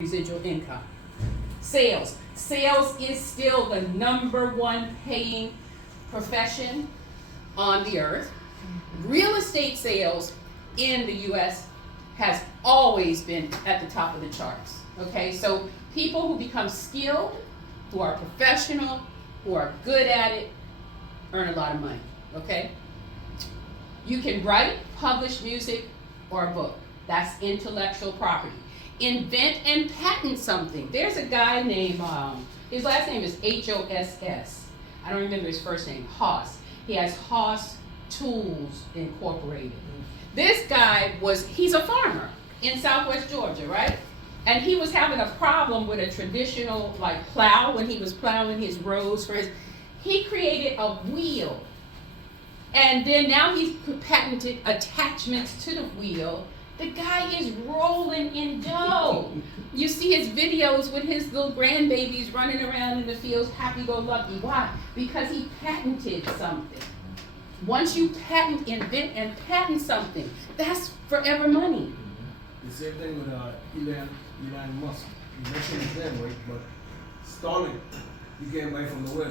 residual income. Sales. Sales is still the #1 paying profession on the earth. Real estate sales in the US has always been at the top of the charts. Okay, so people who become skilled, who are professional, who are good at it, earn a lot of money. Okay? You can write, publish music, or a book. That's intellectual property. Invent and patent something. There's a guy named, his last name is Hoss. I don't remember his first name, Hoss. He has Hoss Tools Incorporated. This guy he's a farmer in Southwest Georgia, right? And he was having a problem with a traditional plow when he was plowing his roads he created a wheel. And then now he's patented attachments to the wheel. The guy is rolling in dough. You see his videos with his little grandbabies running around in the fields, happy-go-lucky. Why? Because he patented something. Once you invent and patent something, that's forever money. The same thing with Elon Musk. You mentioned his name, right? But Starlink, you can't buy from the web.